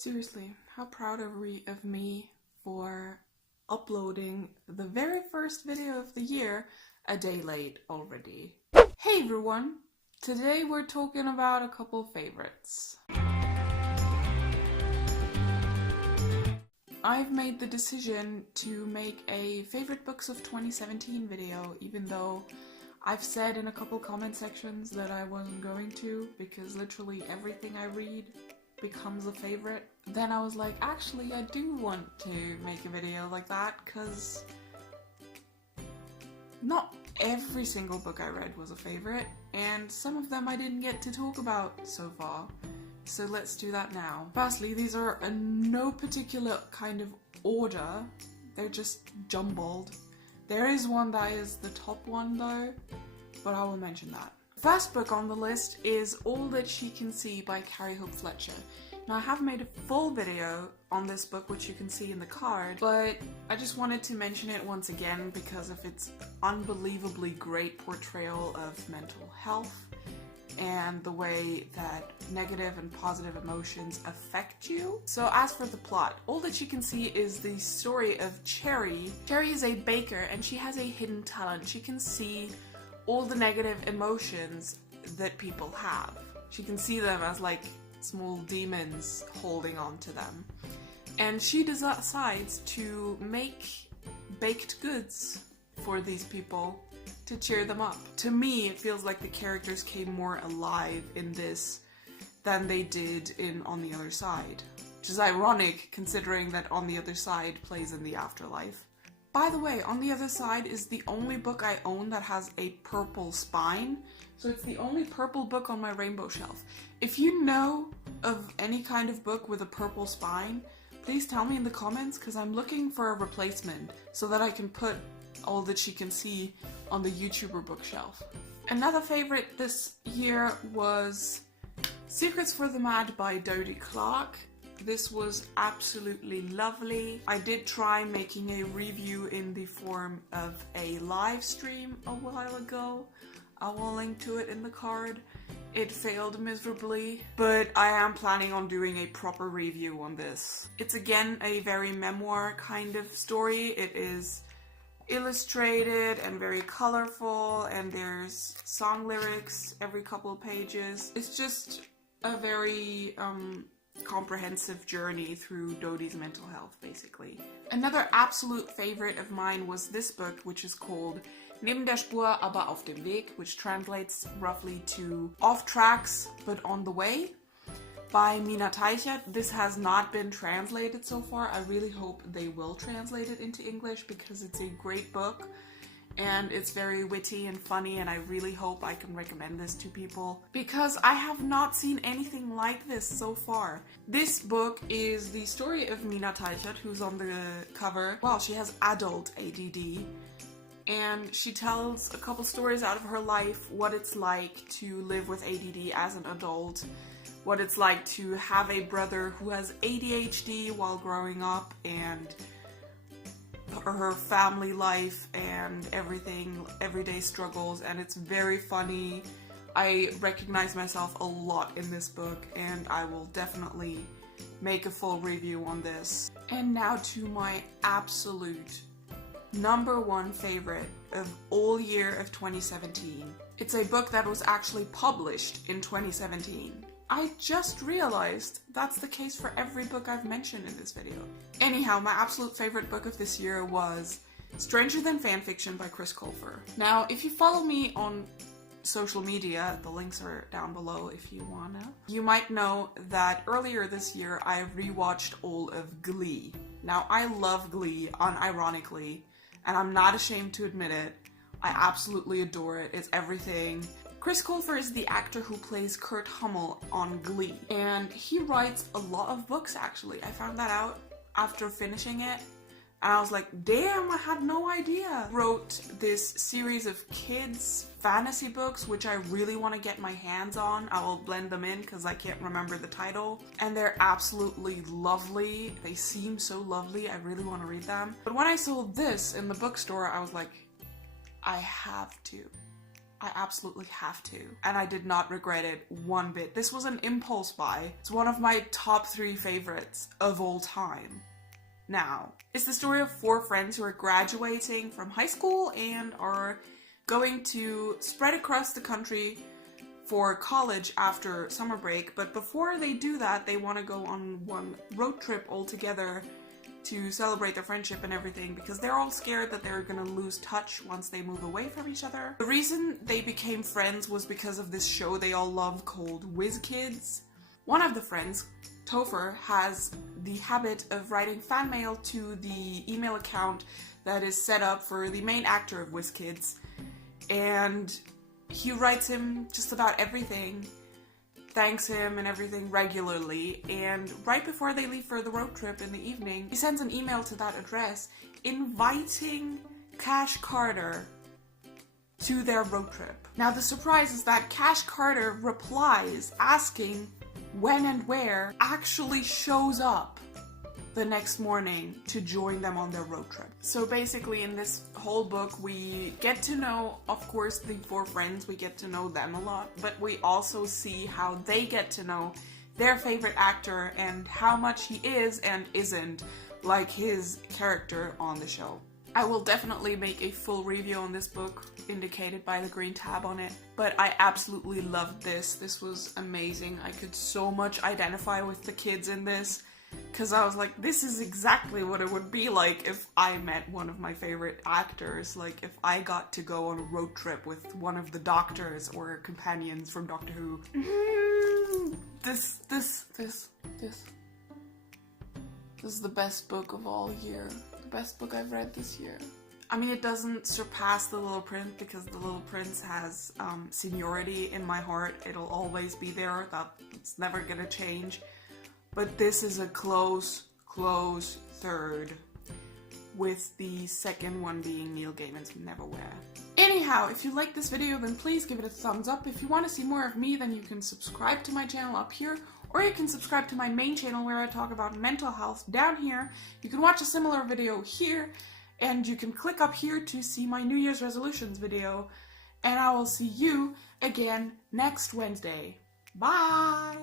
Seriously, how proud are we of me for uploading the very first video of the year a day late already. Hey everyone! Today we're talking about a couple favorites. I've made the decision to make a favorite books of 2017 video, even though I've said in a couple comment sections that I wasn't going to, because literally everything I read becomes a favorite. Then I was like, actually I do want to make a video like that, because not every single book I read was a favorite, and some of them I didn't get to talk about so far. So let's do that now. Firstly, these are in no particular kind of order, they're just jumbled. There is one that is the top one though, but I will mention that. First book on the list is All That She Can See by Carrie Fletcher. Now I have made a full video on this book, which you can see in the card, but I just wanted to mention it once again because of its unbelievably great portrayal of mental health and the way that negative and positive emotions affect you. So as for the plot, All That She Can See is the story of Carrie. Carrie is a baker and she has a hidden talent. She can see all the negative emotions that people have. She can see them as like small demons holding on to them. And she decides to make baked goods for these people to cheer them up. To me, it feels like the characters came more alive in this than they did in On the Other Side. Which is ironic considering that On the Other Side plays in the afterlife. By the way, On the Other Side is the only book I own that has a purple spine, so it's the only purple book on my rainbow shelf. If you know of any kind of book with a purple spine, please tell me in the comments, because I'm looking for a replacement so that I can put All That She Can See on the YouTuber bookshelf. Another favorite this year was Secrets for the Mad by Dodie. This was absolutely lovely. I did try making a review in the form of a live stream a while ago. I will link to it in the card. It failed miserably, but I am planning on doing a proper review on this. It's again a very memoir kind of story. It is illustrated and very colorful, and there's song lyrics every couple of pages. It's just a very comprehensive journey through Dodie's mental health, basically. Another absolute favorite of mine was this book, which is called Neben der Spur, aber auf dem Weg, which translates roughly to Off Tracks but on the Way, by Mina Teichert. This has not been translated so far. I really hope they will translate it into English because it's a great book and it's very witty and funny, and I really hope I can recommend this to people because I have not seen anything like this so far. This book is the story of Mina Teichert, who's on the cover. Well, she has adult ADD, and she tells a couple stories out of her life, what it's like to live with ADD as an adult, what it's like to have a brother who has ADHD while growing up, and her family life and everything, everyday struggles, and it's very funny. I recognize myself a lot in this book, and I will definitely make a full review on this. And now to my absolute #1 favorite of all year of 2017. It's a book that was actually published in 2017. I just realized that's the case for every book I've mentioned in this video. Anyhow, my absolute favorite book of this year was Stranger Than Fanfiction by Colfer. Now, if you follow me on social media, the links are down below if you wanna, you might know that earlier this year I rewatched all of Glee. Now, I love Glee, unironically, and I'm not ashamed to admit it. I absolutely adore it. It's everything. Colfer is the actor who plays Kurt Hummel on Glee, and he writes a lot of books actually. I found that out after finishing it, and I was like, damn, I had no idea. Wrote this series of kids fantasy books, which I really want to get my hands on. I will blend them in because I can't remember the title, and they're absolutely lovely. They seem so lovely. I really want to read them. But when I saw this in the bookstore, I was like, I have to. I absolutely have to. And I did not regret it one bit. This was an impulse buy. It's one of my top 3 favorites of all time. Now, it's the story of 4 friends who are graduating from high school and are going to spread across the country for college after summer break, but before they do that, they want to go on one road trip all together to celebrate their friendship and everything, because they're all scared that they're gonna lose touch once they move away from each other. The reason they became friends was because of this show they all love called Whiz Kids. One of the friends, Colfer, has the habit of writing fan mail to the email account that is set up for the main actor of Whiz Kids, and he writes him just about everything, thanks him and everything regularly, and right before they leave for the road trip in the evening, he sends an email to that address inviting Cash Carter to their road trip. Now the surprise is that Cash Carter replies asking when and where, actually shows up the next morning to join them on their road trip. So basically in this whole book we get to know, of course, the 4 friends, we get to know them a lot, but we also see how they get to know their favorite actor and how much he is and isn't like his character on the show. I will definitely make a full review on this book, indicated by the green tab on it, but I absolutely loved this. This was amazing. I could so much identify with the kids in this, because I was like, this is exactly what it would be like if I met one of my favorite actors, like if I got to go on a road trip with one of the doctors or companions from Doctor Who. This is the best book of all year. The best book I've read this year. I mean, it doesn't surpass The Little Prince because The Little Prince has seniority in my heart. It'll always be there. That's never gonna change. But this is a close third, with the second one being Neil Gaiman's Neverwhere. Anyhow, if you like this video, then please give it a thumbs up. If you want to see more of me, then you can subscribe to my channel up here, or you can subscribe to my main channel where I talk about mental health down here. You can watch a similar video here, and you can click up here to see my New Year's resolutions video, and I will see you again next Wednesday. Bye!